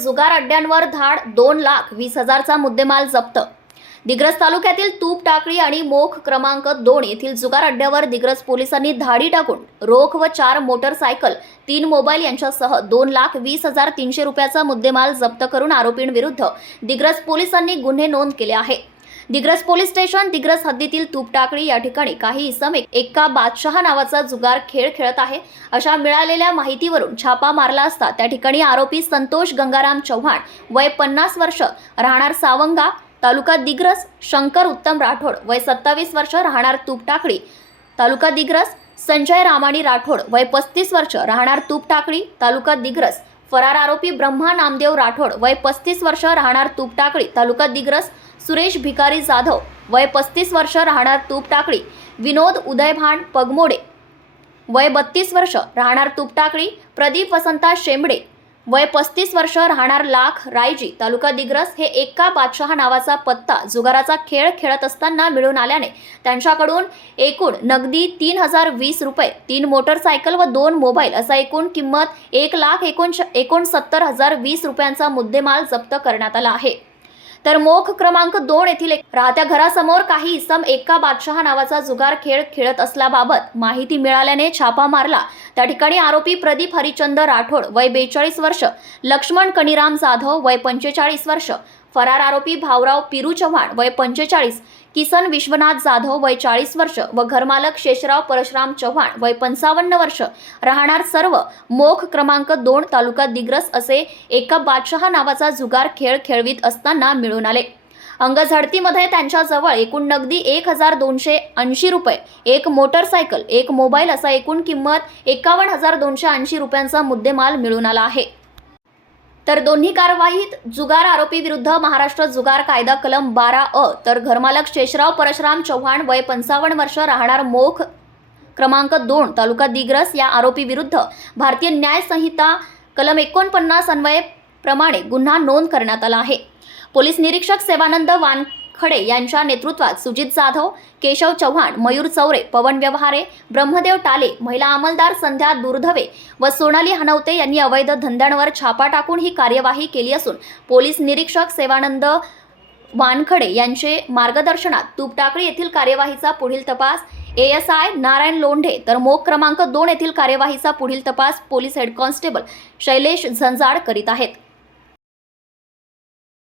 जुगार अड्ड्यांवर धाड दोन लाख वीस हजारचा मुद्देमाल जप्त. दिग्रस तालुक्यातील तूप टाकळी आणि मोख क्रमांक दोन येथील जुगार अड्ड्यावर दिग्रस पोलिसांनी धाडी टाकून रोख व चार मोटरसायकल तीन मोबाईल यांच्यासह दोन लाख वीस हजार तीनशे रुपयाचा मुद्देमाल जप्त करून आरोपींविरुद्ध दिग्रस पोलिसांनी गुन्हे नोंद केले आहे दिग्रस पोलीस स्टेशन दिग्रस हद्दीतील तूपटाकळी या ठिकाणी काही इसम एका बादशाह बादशहा नावाचा जुगार खेळ खेळत आहे. अशा मिळालेल्या माहितीवरून छापा मारला असता त्या ठिकाणी आरोपी संतोष गंगाराम चव्हाण वय पन्नास वर्ष राहणार सावंगा तालुका दिग्रस शंकर उत्तम राठोड वय सत्तावीस वर्ष राहणार तूपटाकळी तालुका दिग्रस संजय रामाणी राठोड वय पस्तीस वर्ष राहणार तूपटाकळी तालुका दिग्रस फरार आरोपी ब्रह्मा नामदेव राठोड वय पस्तीस वर्ष राहणार तूपटाकळी तालुका दिग्रस सुरेश भिकारी जाधव वय पस्तीस वर्ष राहणार तूपटाकळी विनोद उदयभान पगमोडे वय बत्तीस वर्ष राहणार तुपटाकळी प्रदीप वसंता शेंबडे वय पस्तीस वर्ष राहणार लाख रायजी तालुका दिग्रस हे एक्का बादशहा नावाचा पत्ता जुगाराचा खेळ खेळत असताना मिळून आल्याने त्यांच्याकडून एकूण नगदी तीन हजार वीस रुपये तीन मोटरसायकल व दोन मोबाईल असा एकूण किंमत एक लाख एकोणश एकोणसत्तर हजार वीस रुपयांचा मुद्देमाल जप्त करण्यात आला आहे. तर मोख क्रमांक दोन येथील एक राहत्या घरासमोर काही इसम एका बादशहा नावाचा जुगार खेळ खेळत असल्याबाबत माहिती मिळाल्याने छापा मारला. त्या ठिकाणी आरोपी प्रदीप हरिचंद राठोड वय बेचाळीस वर्ष लक्ष्मण कणिराम जाधव वय पंचेचाळीस वर्ष फरार आरोपी भाऊराव पिरू चव्हाण वय पंचेचाळीस किसन विश्वनाथ जाधव वय चाळीस वर्ष व घरमालक शेषराव परशुराम चव्हाण वय पंचावन्न वर्ष राहणार सर्व मोख क्रमांक दोन तालुका दिग्रस असे एका बादशहा नावाचा जुगार खेळ खेळवीत असताना मिळून आले. अंगझडतीमध्ये त्यांच्याजवळ एकूण नगदी एक हजार दोनशे ऐंशी रुपये एक मोटरसायकल एक मोबाईल असा एकूण किंमत एकावन्न हजार दोनशे ऐंशी रुपयांचा मुद्देमाल मिळून आला आहे. तर दोन्ही कारवाईत जुगार आरोपी विरुद्ध महाराष्ट्र जुगार कायदा कलम बारा अ तर घरमालक शेषराव परशुराम चव्हाण वय पंचावन्न वर्ष राहणार मोख क्रमांक दोन तालुका दिग्रस या आरोपी विरुद्ध भारतीय न्याय संहिता कलम एकोणपन्नास अन्वये प्रमाणे गुन्हा नोंद करण्यात आला आहे. पोलीस निरीक्षक सेवानंद वान खडे यांच्या नेतृत्वात सुजित जाधव केशव चव्हाण मयूर चौरे पवन व्यवहारे ब्रह्मदेव टाले महिला अंमलदार संध्या दुर्धवे व सोनाली हनवते यांनी अवैध धंद्यांवर छापा टाकून ही कार्यवाही केली असून पोलीस निरीक्षक सेवानंद वानखडे यांचे मार्गदर्शनात तुपटाकळी येथील कार्यवाहीचा पुढील तपास A S I Narayan Londhe तर मोक क्रमांक दोन येथील कार्यवाहीचा पुढील तपास police head constable Shailesh Jhanjad करीत आहेत.